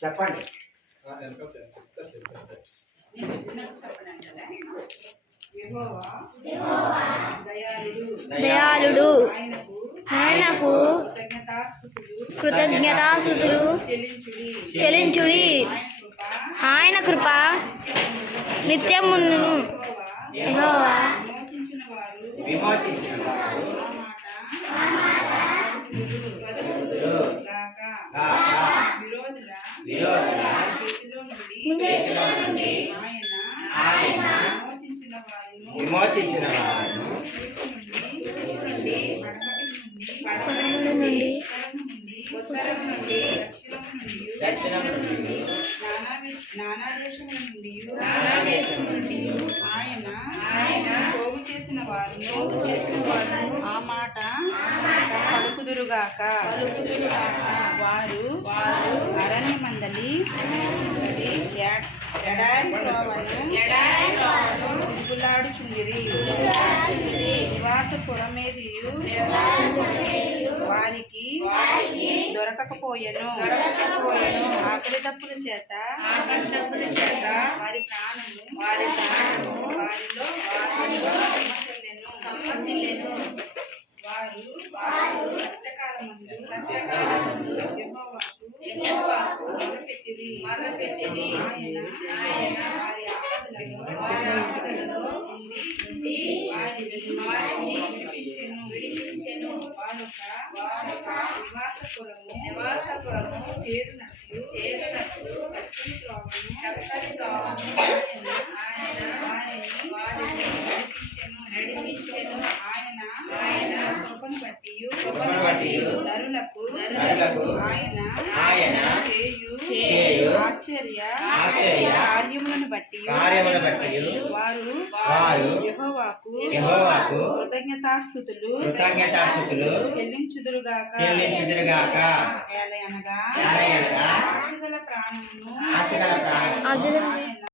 చెప్పండి. దయాళుడు, ఆయనకు కృతజ్ఞతాస్తుతులు చెల్లించుడి. ఆయన కృప నిత్యమును. యెహోవా విమోచించిన నానా దేశముల నుండి ఆయన పోగు చేసిన వారు ఆ మాట పలుకుదురుగాక. వారు అరణ్య మందలి ఎడారి తిరుగులాడుచుండిరి. నివాసపురమేదియు వారికి దొరకకపోయెను. ఆకలి దప్పుల చేత వారి ప్రాణము వారిలో సొమ్మసిల్లెను. వారు కష్టకాలమందు యెహోవాకు మొర్రపెట్టిరి. ఆయన వారి ఆపదలలో నుండి వారిని విడిపించెను. వారొక నివాసపురము చేరునట్లు చక్కని త్రోవను ఆయన వారిని నడిపించెను. ఆయన కృపను బట్టి నరులకు ఆయన చేయు ఆశ్చర్య కార్యములను బట్టి వారు యెహోవాకు కృతజ్ఞతాస్తుతులు చెల్లించుదురుగాక. అనగా ఆశగల ప్రాణమును